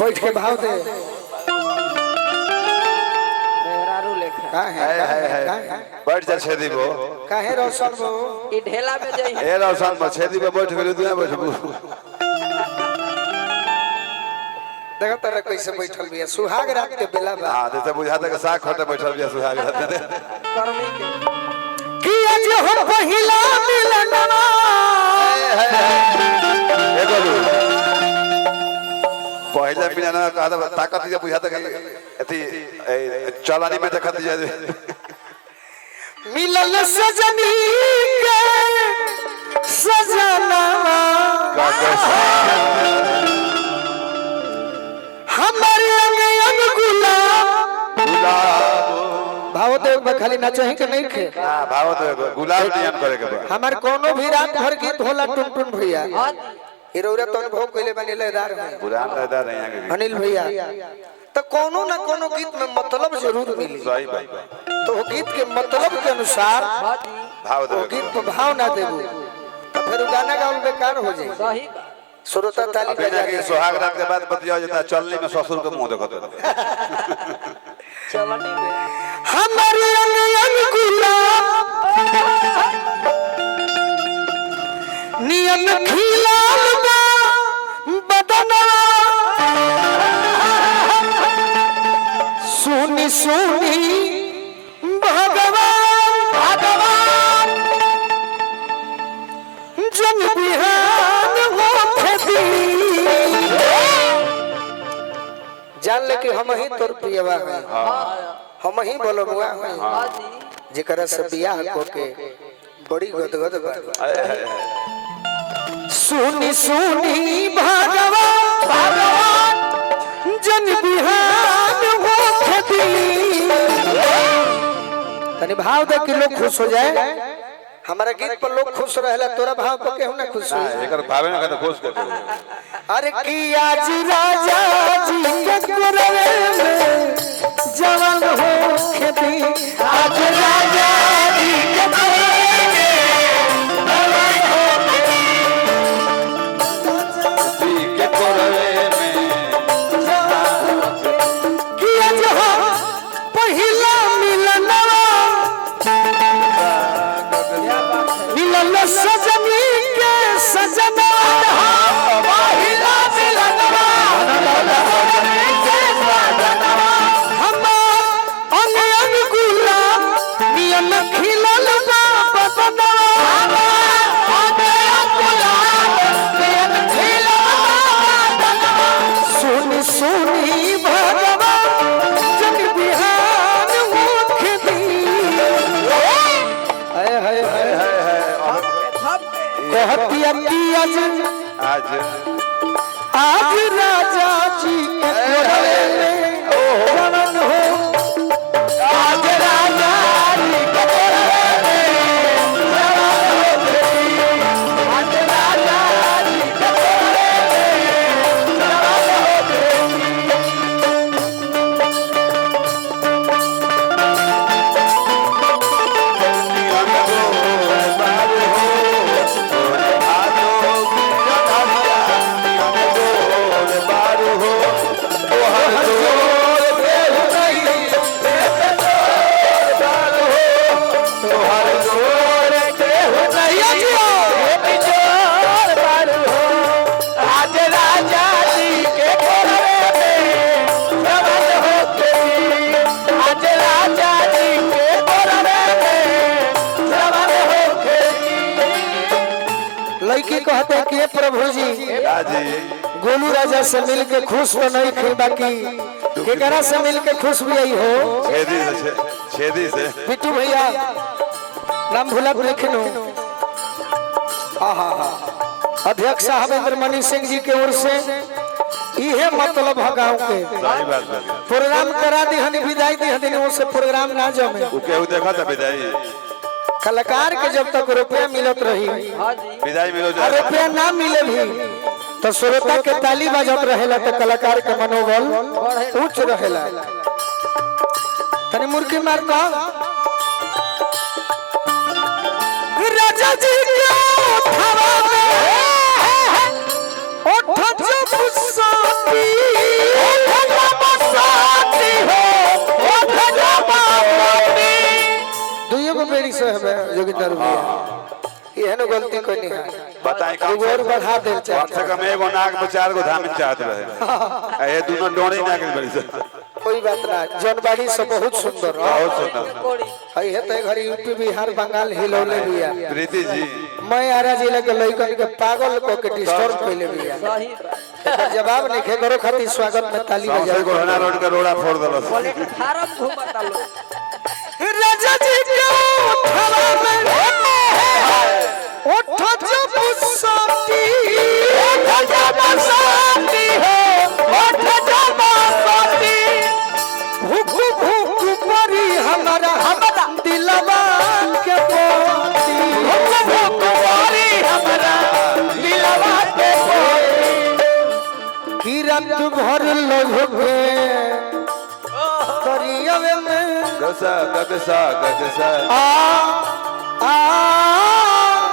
बैठ के भाव दे मेहरारू लेखा का है बैठ जा छेदी बो काहे रोशन बो ई ढेला में जाई ए रोशन बो छेदी पे बैठ गेलु तू बैठबू देखो तेरा कैसे बैठल बिया सुहाग रात के बेला बा हां जैसे बुझाता के साग खोटे बैठल बिया सुहाग रात कर्मी के कि आज हो पहिला मिलनवा ए बोलू पहले बिना ना कहा ताकत दिया बुझाता के अति चलानी में देखत दिया मिलल सजनी के सजना का कैसा हमारे अंग गुलाब गुलाब भाव देव में खाली नाचो है कि नहीं खे हां भाव तो गुलाब नियम करे के बा हमार कोनो भी रात भर गीत होला टुन टुन भैया हां हिरोरा तो अनुभव कइले बनी लेदार में पुरान लेदार नहीं आगे अनिल भैया तो कोनो ना कोनो गीत में मतलब जरूर मिली सही बात तो वो गीत के मतलब के अनुसार भाव वो दो गीत पर भाव ना देबू तो फिर गाना गावल बेकार हो जाए सही श्रोता ताली बिना बजा के सुहाग रात के बाद बतिया जाता चलनी में ससुर के मुंह देखत चलनी में हमारे अंग गुलाब नियन खिलाल बा बदना सुनी सुनी भगवान जन बिहान हो खेती जान ले कि हम ही तोर प्रियवा है हम ही बोलो बुआ है हां जी जेकरा से बियाह को के बड़ी गदगद बा सुनी सुनी भगवान जन बिहान हो खेती तनी भाव देख के लोग खुश हो जाए हमारा गीत पर लोग खुश रहेला तोरा भाव पर केहू ना खुश हो एकर भावे ना के खुश कर अरे कि आज राजा जी के करवे में जवान हो खेती आज राजा जी के करवे में जवान हो के करवे में कि आज हो पहिला मिलनवा मिलन सजनी के सजना पहिला मिलनवा हमार अंग अंग गुलाब नियन खिलल बा बदना सुनी सुनी भगवान जन बिहान मुख दी हाय हाय हाय कहती अम्मी आज आज राजा जी के कोरवे में जवान हो आज राजा जी के कोरवे में जवान हो आज राजा जी के कोरवे में जवान हो लड़की कहते कि प्रभु जी गोलू राजा से मिलके खुश तो नहीं थे बाकी केकरा से मिलके खुश भी आई हो छेदी से बिट्टू भैया नाम भूला लिखनो अध्यक्ष साहब इंद्रमणि सिंह जी के ओर से इहे मतलब है गाँव के सही बात है प्रोग्राम करा दी हनी विदाई दी हनी वो से प्रोग्राम ना जमे उ केहू देखा था विदाई कलाकार के जब तक रुपया मिलत रही हां जी विदाई मिलो और रुपया ना मिले भी तो श्रोता के ताली बजत रहेला तो कलाकार के मनोबल उच्च रहेला तनी मुर्गी मारता राजा जी के उठावा में उठा जो गुस्सा जोगिंदर भैया ये नो गलती कोई नहीं है बताएं कम एगो और बढ़ा दे कम से कम एगो नाक में 4 गो धामिन चाहत रहे ये दोनों डोरी नाक में बड़ी से कोई बात ना जनबाड़ी से बहुत सुंदर बहुत सुंदर कोड़ी है है तो घड़ी यूपी बिहार बंगाल हिलौले बिया प्रीति जी मैं आरा जिला के लइकन के पागल को के डिस्टर्ब कइले बिया सही बात एकर जवाब नहीं खे करो खातिर स्वागत में ताली सबसे बजाओ गोहना रोड का रोड़ा फोड़ दलस बोले कि फारम घुमाता लो राजा जी के उठवा में उठ जब शांति उठ जब शांति हो उठ जब शांति भूख भूख परी हमारा दिलवा के पोती भूख भूख परी हमारा दिलवा के पोती की रात भर लोगे दरियावे में गसा गसा गसा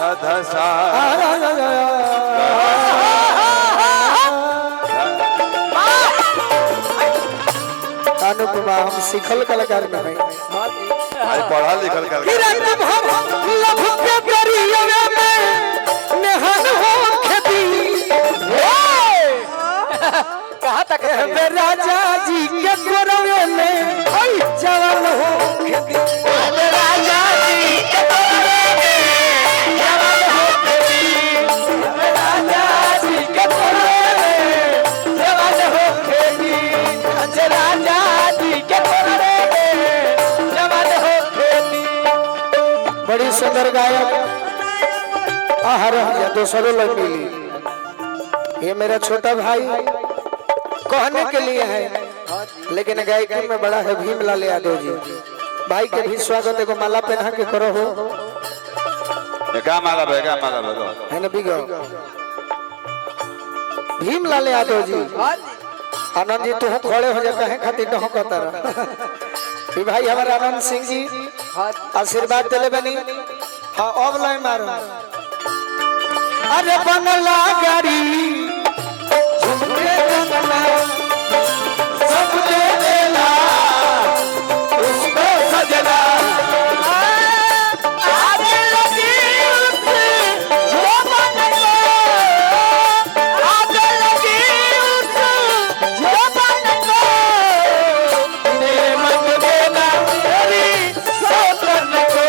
आ धसा अनुपमा हम सिखल कलाकार में है आज पढ़ा लिखल कर किरण भर लभ के दरियावे में नहन हो खेती कहां तक है राजा जी के गोरवे में जवान हो खेती राजा जी के गोरवे में जवान हो खेती राजा जी के गोरवे में जवान हो खेती राजा जी के गोरवे में जवान हो खेती बड़ी सुंदर गायक आहार या दूसरों लग मिली ये मेरा छोटा भाई कहने के लिए है लेकिन गायकी में बड़ा है भीमलाल यादव जी भाई के भी स्वागत एगो माला पहना के करो हो का माला बेगा है ना बिगो भीमलाल यादव जी आनंद जी तू खड़े हो जा कहे खातिर न कहता कि भाई हमारा आनंद सिंह जी आशीर्वाद दिले बनी हां अब लाइन मारो अरे बंगला गाड़ी झुमके बंगला सब दे देला उसको सजना आगे लगी उससे जो बनेगा आगे लगी उससे जो बनेगा मेरे मन देना तेरी सोचन को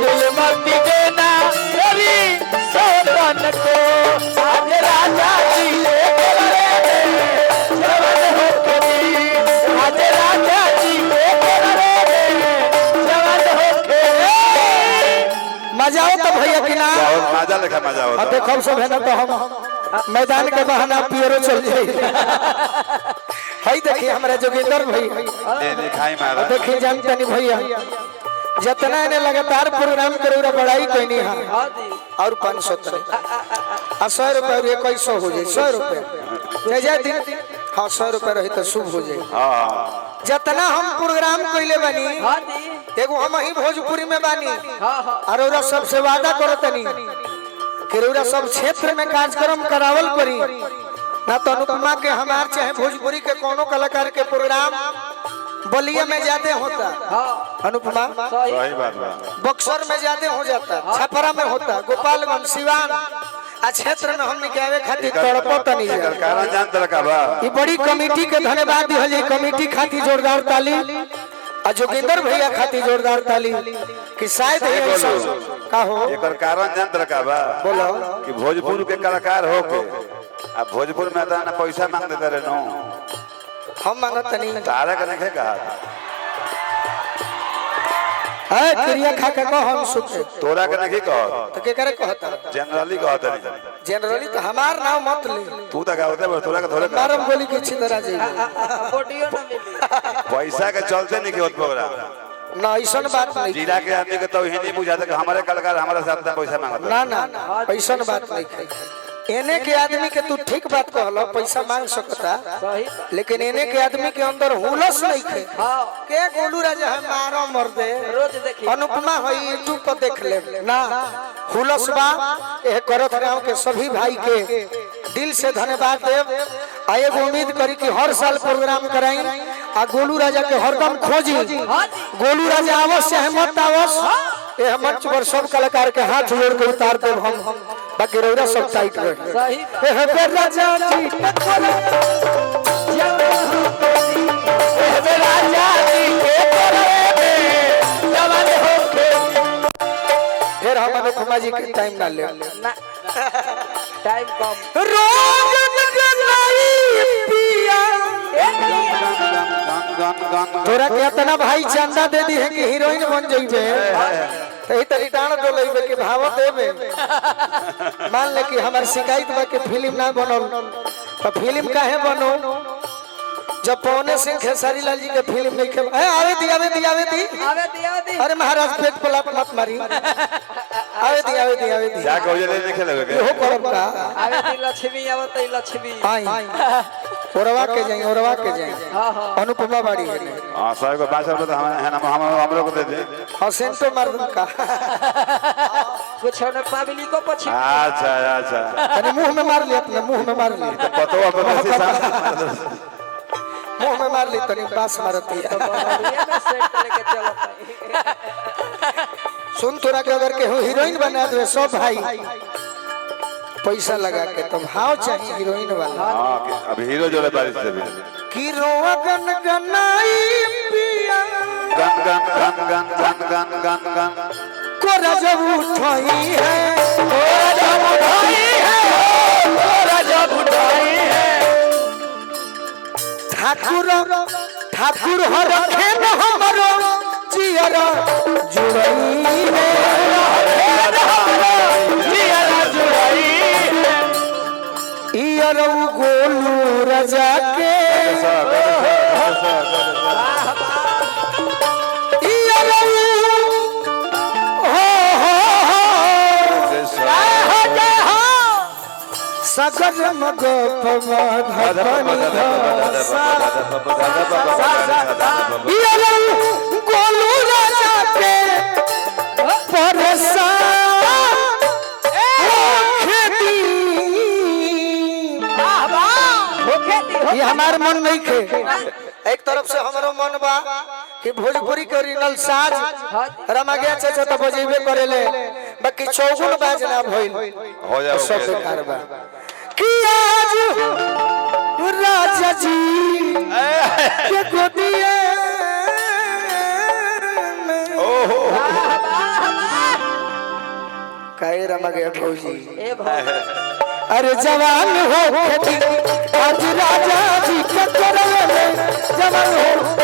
दिल मत देना तेरी सोचन को आज राजा जी ले जवान हो खेती आज राजा जी ले जवान हो खेती मजा आओ तो भैया कि ना बहुत मजा लेखा मजा अब होता देखो सब है ना तो हम मैदान के बहाना पियरो चल जाए हई देखिए हमारे जोगिंदर भैया ये लिखाई मारा देखिए जानते नहीं भैया जितना ने लगातार प्रोग्राम करे बड़ाई कोई नहीं है हां जी और 500 आ 100 रुपए और 2100 हो जाए 100 रुपए जय दिन हाँ 100 रुपए रही तो शुभ हो जाए हां जितना हम प्रोग्राम कैले बनी हां जी एगो हम ही भोजपुरी में बानी हां हां और ओरा सबसे वादा करो तनी कि ओरा सब क्षेत्र में कार्यक्रम करावल करी ना तो अनुपमा के हमार चाहे भोजपुरी के कोनो कलाकार के प्रोग्राम बलिया में ज्यादा होता हां अनुपमा सही सही बात बा बक्सर में ज्यादा हो जाता छपरा में होता गोपालगंज सिवान आ क्षेत्र में हमने के आवे खातिर तड़पत नहीं एकर जाए कारण जान तरह का बा ये बड़ी कमेटी के धन्यवाद दिहल जाए कमेटी खातिर जोरदार ताली आ जोगिंदर भैया खातिर जोरदार ताली कि शायद ये ऐसा का हो एकर कारण जान तरह का बा बोलो कि भोजपुर के कलाकार हो के आ भोजपुर में ना पैसा मांग देते रहे नो हम मांगत नहीं तारा के नहीं कहा है क्रिया खा के को हम सुख तोरा के नहीं कह तो के करे कहता जनरली कहते नहीं जनरली तो हमार नाम मत ले तू तो कहते बस तोरा के थोड़े मारम गोली की अच्छी तरह जाइए बोटियो ना मिली पैसा के चलते नहीं कि होत प्रोग्राम ना ऐसा बात नहीं जिला के आदमी के तो ही नहीं बुझाते कि हमारे कलाकार हमारे साथ में पैसा मांगता ना ना ना ऐसा बात नहीं है एने के आदमी के तू ठीक बात कहलो पैसा मांग सकता सही लेकिन एने के आदमी के अंदर हुलस नहीं है हां के गोलू राजा है मारो मर दे रोज देखी अनुपमा है यूट्यूब पर देख ले ना हुलस बा ए करत गांव के सभी भाई के दिल से धन्यवाद देव आ एगो उम्मीद करी कि हर साल प्रोग्राम कराई आ गोलू राजा के हरदम खोजी गोलू राजा अवश्य है मत अवश्य ये मंच पर सब कलाकार के हाथ जोड़ के उतार दे हम बाकी रौरा सब टाइट रहे सही ए हे राजा जी के कोरा ए हे राजा जी के कोरा जवान हो के फिर हम अनुपमा जी के टाइम ना ले ना टाइम कम रोग गनाई पिया तोरा के इतना भाई चंदा दे दी है कि हीरोइन बन जइबे तही तरी डाण दो लइबे के भाव देबे मान ले कि हमर शिकायत बा के फिल्म ना बनल तो फिल्म काहे बनो जब पौने सिंह खेसारी लाल जी के फिल्म नहीं खे आवे दी आवे दी अरे महाराज पेट पलट मत मारी आवे दी क्या कहो ये नहीं खेलोगे हो करब का आवे दी लक्ष्मी आवत लक्ष्मी आई ओरवा के जाई हां हां अनुपमा बाड़ी है हां साहब को 5 रुपए हम है ना हम लोग को दे दे हां सेंटो मार दूं का कुछ ने पब्लिक को पछी अच्छा अच्छा तने मुंह में मार लिया अपने मुंह में मार लिया पतो अपन से मुंह में मार ली तनी बास मारती है बढ़िया में सेट लेके चलो सुन तोरा के अगर केहू हीरोइन बना दे सब भाई पैसा लगा के तो भाव चाहिए हीरोइन वाला हां अब हीरो जोड़े बारिश से भी कि रोआ गन गनाई पिया गन कोरा जब उठाई है कोरा जब उठाई है कोरा जब उठाई है ठाकुर हो रखे न हमरो जियरा जुड़ई है जियरा जुड़ई है इयरो गोलू राजा के इयरो हो सगर मग गोलू राजा के परसा ये हमार मन नहीं खे एक तरफ से हमारो मन बा कि भोजपुरी के ओरिजिनल साज रमा गया चाचा तो बजेबे करेले बाकी चौगुन बाजना भइल हो जाओ सब बेकार बा कि आज राजा जी के गोदिए ओहो काहे रमा गया भौजी ए भाई अरे जवान हो खेती आज राजा जी के करले जवान हो